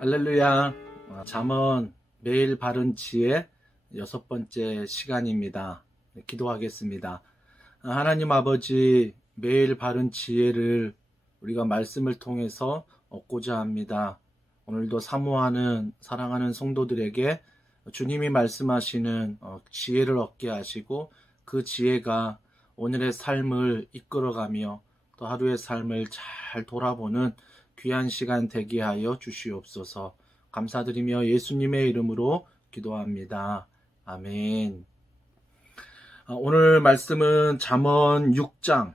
할렐루야. 잠언 매일 바른 지혜 6번째 시간입니다. 기도하겠습니다. 하나님 아버지, 매일 바른 지혜를 우리가 말씀을 통해서 얻고자 합니다. 오늘도 사모하는 사랑하는 성도들에게 주님이 말씀하시는 지혜를 얻게 하시고, 그 지혜가 오늘의 삶을 이끌어가며 또 하루의 삶을 잘 돌아보는 귀한 시간 되게 하여 주시옵소서. 감사드리며 예수님의 이름으로 기도합니다. 아멘. 오늘 말씀은 잠언 6장,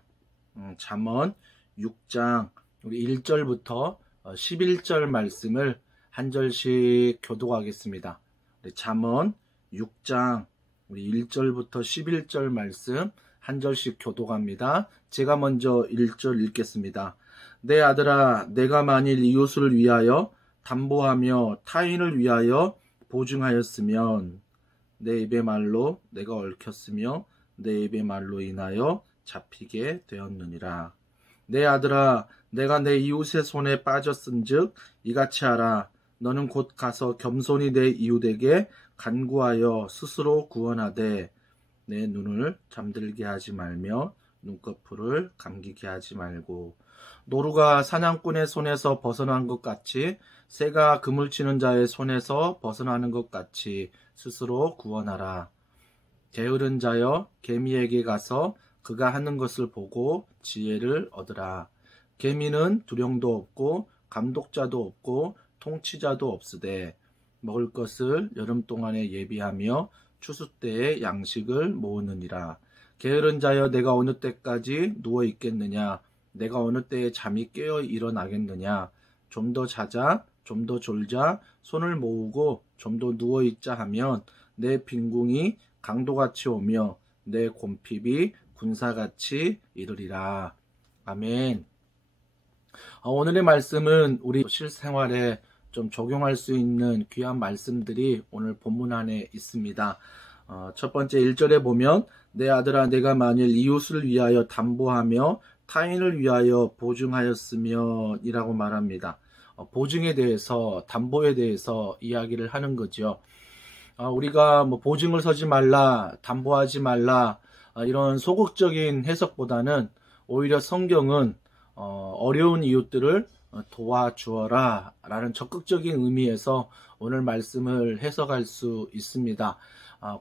잠언 6장 우리 1절부터 11절 말씀을 한 절씩 교독하겠습니다. 잠언 6장 우리 1절부터 11절 말씀 한 절씩 교독합니다. 제가 먼저 1절 읽겠습니다. 내 아들아, 내가 만일 이웃을 위하여 담보하며 타인을 위하여 보증하였으면 내 입의 말로 내가 얽혔으며 내 입의 말로 인하여 잡히게 되었느니라. 내 아들아, 내가 내 이웃의 손에 빠졌은즉 이같이 하라. 너는 곧 가서 겸손히 내 이웃에게 간구하여 스스로 구원하되 내 눈을 잠들게 하지 말며 눈꺼풀을 감기게 하지 말고, 노루가 사냥꾼의 손에서 벗어난 것 같이 새가 그물 치는 자의 손에서 벗어나는 것 같이 스스로 구원하라. 게으른 자여, 개미에게 가서 그가 하는 것을 보고 지혜를 얻으라. 개미는 두령도 없고 감독자도 없고 통치자도 없으되 먹을 것을 여름 동안에 예비하며 추수 때에 양식을 모으느니라. 게으른 자여, 내가 어느 때까지 누워 있겠느냐? 내가 어느 때에 잠이 깨어 일어나겠느냐? 좀 더 자자, 좀 더 졸자, 손을 모으고 좀 더 누워 있자 하면 내 빈궁이 강도같이 오며 내 곰핍이 군사같이 이르리라. 아멘. 오늘의 말씀은 우리 실생활에 좀 적용할 수 있는 귀한 말씀들이 오늘 본문 안에 있습니다. 첫 번째 1절에 보면 내 아들아, 내가 만일 이웃을 위하여 담보하며 타인을 위하여 보증하였으면 이라고 말합니다. 보증에 대해서, 담보에 대해서 이야기를 하는 거죠. 우리가 보증을 서지 말라, 담보하지 말라, 이런 소극적인 해석보다는 오히려 성경은 어려운 이웃들을 도와주어라 라는 적극적인 의미에서 오늘 말씀을 해석할 수 있습니다.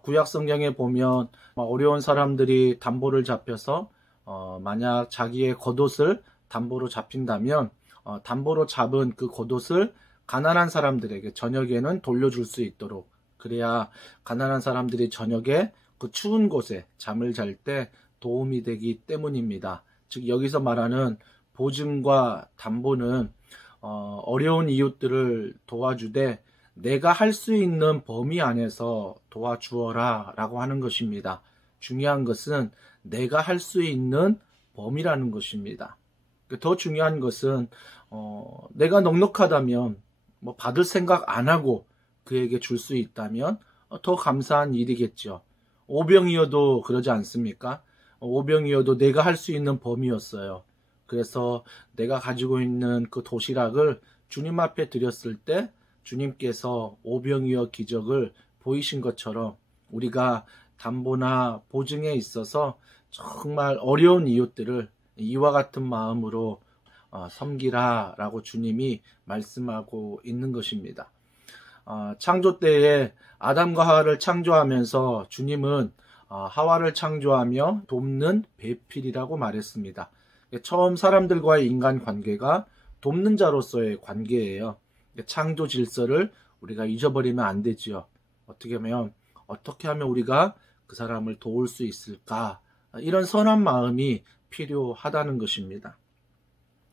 구약 성경에 보면 어려운 사람들이 담보를 잡혀서 만약 자기의 겉옷을 담보로 잡힌다면 담보로 잡은 그 겉옷을 가난한 사람들에게 저녁에는 돌려줄 수 있도록, 그래야 가난한 사람들이 저녁에 그 추운 곳에 잠을 잘 때 도움이 되기 때문입니다. 즉 여기서 말하는 보증과 담보는 어려운 이웃들을 도와주되 내가 할 수 있는 범위 안에서 도와주어라 라고 하는 것입니다. 중요한 것은 내가 할 수 있는 범위라는 것입니다. 더 중요한 것은 내가 넉넉하다면 받을 생각 안 하고 그에게 줄 수 있다면 더 감사한 일이겠죠. 오병이어도 그러지 않습니까? 오병이어도 내가 할 수 있는 범위였어요. 그래서 내가 가지고 있는 그 도시락을 주님 앞에 드렸을 때 주님께서 오병이어 기적을 보이신 것처럼 우리가 담보나 보증에 있어서 정말 어려운 이웃들을 이와 같은 마음으로 섬기라 라고 주님이 말씀하고 있는 것입니다. 창조 때에 아담과 하와를 창조하면서 주님은 하와를 창조하며 돕는 배필이라고 말했습니다. 처음 사람들과의 인간 관계가 돕는 자로서의 관계예요. 창조 질서를 우리가 잊어버리면 안 되지요. 어떻게 하면 우리가 그 사람을 도울 수 있을까? 이런 선한 마음이 필요하다는 것입니다.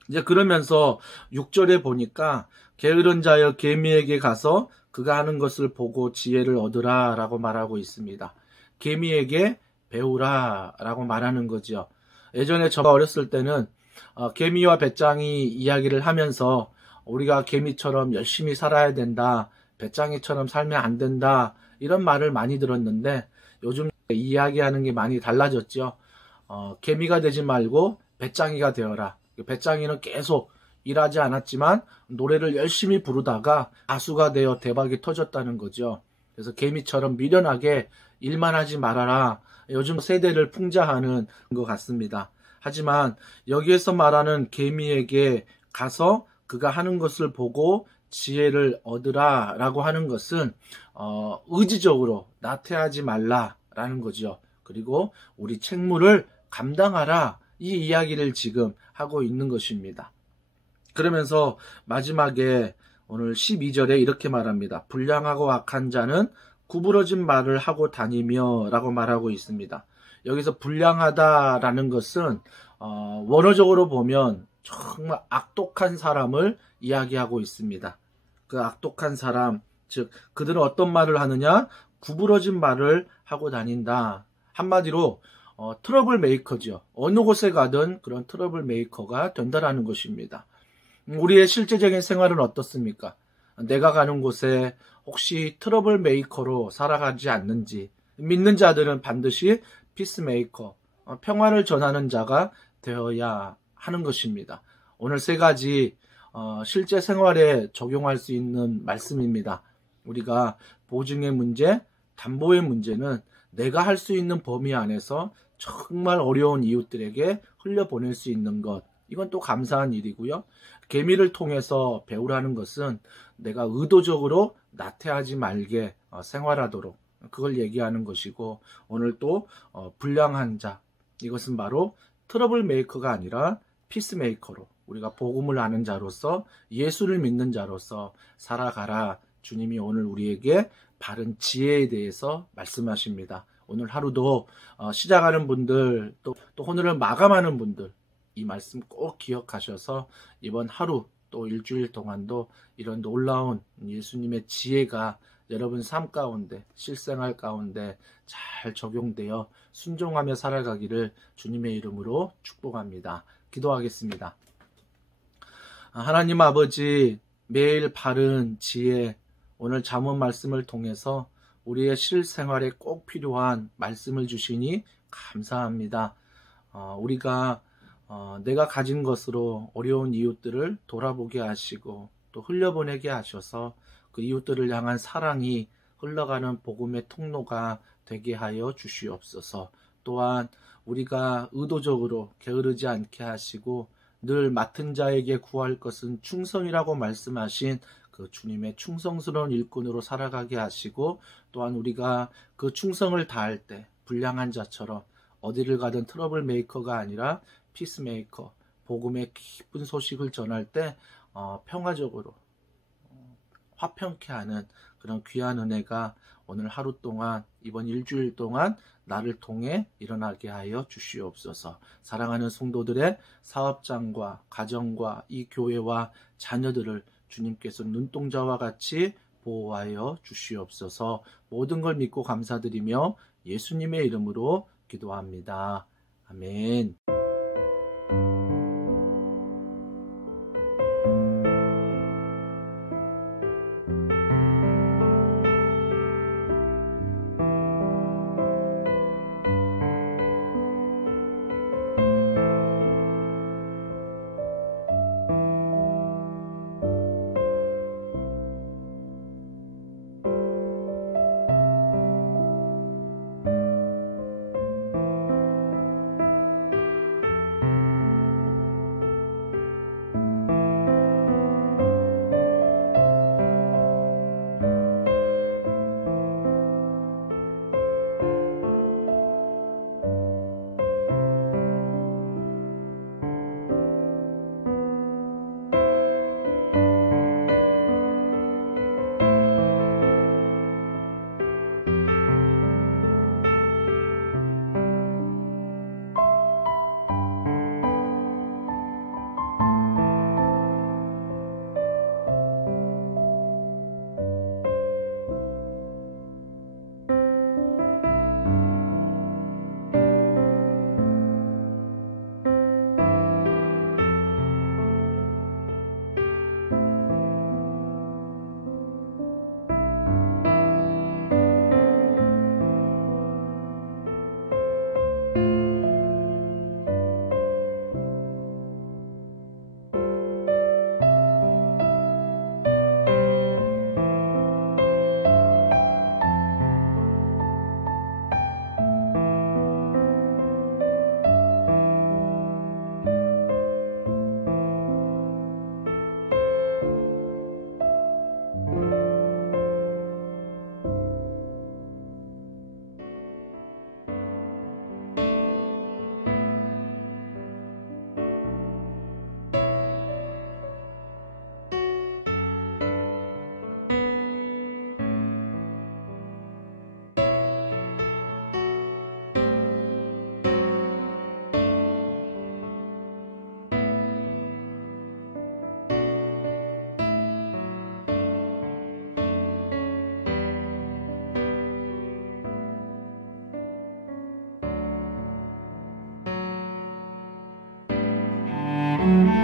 이제 그러면서 6절에 보니까 게으른 자여, 개미에게 가서 그가 하는 것을 보고 지혜를 얻으라 라고 말하고 있습니다. 개미에게 배우라 라고 말하는 거죠. 예전에 제가 어렸을 때는 개미와 배짱이 이야기를 하면서 우리가 개미처럼 열심히 살아야 된다, 배짱이처럼 살면 안 된다, 이런 말을 많이 들었는데 요즘 이야기하는 게 많이 달라졌죠. 개미가 되지 말고 배짱이가 되어라. 배짱이는 계속 일하지 않았지만 노래를 열심히 부르다가 가수가 되어 대박이 터졌다는 거죠. 그래서 개미처럼 미련하게 일만 하지 말아라. 요즘 세대를 풍자하는 것 같습니다. 하지만 여기에서 말하는 개미에게 가서 그가 하는 것을 보고 지혜를 얻으라 라고 하는 것은 의지적으로 나태하지 말라라는 거죠. 그리고 우리 책무를 감당하라, 이 이야기를 지금 하고 있는 것입니다. 그러면서 마지막에 오늘 12절에 이렇게 말합니다. 불량하고 악한 자는 구부러진 말을 하고 다니며 라고 말하고 있습니다. 여기서 불량하다라는 것은 원어적으로 보면 정말 악독한 사람을 이야기하고 있습니다. 그 악독한 사람, 즉 그들은 어떤 말을 하느냐? 구부러진 말을 하고 다닌다. 한마디로 트러블 메이커죠. 어느 곳에 가든 그런 트러블 메이커가 된다라는 것입니다. 우리의 실제적인 생활은 어떻습니까? 내가 가는 곳에 혹시 트러블 메이커로 살아가지 않는지, 믿는 자들은 반드시 피스메이커, 평화를 전하는 자가 되어야 하는 것입니다. 오늘 세 가지 실제 생활에 적용할 수 있는 말씀입니다. 우리가 보증의 문제, 담보의 문제는 내가 할 수 있는 범위 안에서 정말 어려운 이웃들에게 흘려보낼 수 있는 것, 이건 또 감사한 일이고요. 계미를 통해서 배우라는 것은 내가 의도적으로 나태하지 말게 생활하도록, 그걸 얘기하는 것이고, 오늘 또 불량한 자, 이것은 바로 트러블 메이커가 아니라 피스메이커로 우리가 복음을 아는 자로서, 예수를 믿는 자로서 살아가라. 주님이 오늘 우리에게 바른 지혜에 대해서 말씀하십니다. 오늘 하루도 시작하는 분들, 또 오늘을 마감하는 분들, 이 말씀 꼭 기억하셔서 이번 하루 또 일주일 동안도 이런 놀라운 예수님의 지혜가 여러분 삶 가운데, 실생활 가운데 잘 적용되어 순종하며 살아가기를 주님의 이름으로 축복합니다. 기도하겠습니다. 하나님 아버지, 매일 바른 지혜, 오늘 잠언 말씀을 통해서 우리의 실생활에 꼭 필요한 말씀을 주시니 감사합니다. 우리가 내가 가진 것으로 어려운 이웃들을 돌아보게 하시고 또 흘려보내게 하셔서 그 이웃들을 향한 사랑이 흘러가는 복음의 통로가 되게 하여 주시옵소서. 또한 우리가 의도적으로 게으르지 않게 하시고 늘 맡은 자에게 구할 것은 충성이라고 말씀하신 그 주님의 충성스러운 일꾼으로 살아가게 하시고, 또한 우리가 그 충성을 다할 때 불량한 자처럼 어디를 가든 트러블 메이커가 아니라 피스메이커, 복음의 기쁜 소식을 전할 때 평화적으로 화평케 하는 그런 귀한 은혜가 오늘 하루 동안, 이번 일주일 동안 나를 통해 일어나게 하여 주시옵소서. 사랑하는 성도들의 사업장과 가정과 이 교회와 자녀들을 주님께서 눈동자와 같이 보호하여 주시옵소서. 모든 걸 믿고 감사드리며 예수님의 이름으로 기도합니다. 아멘. 네.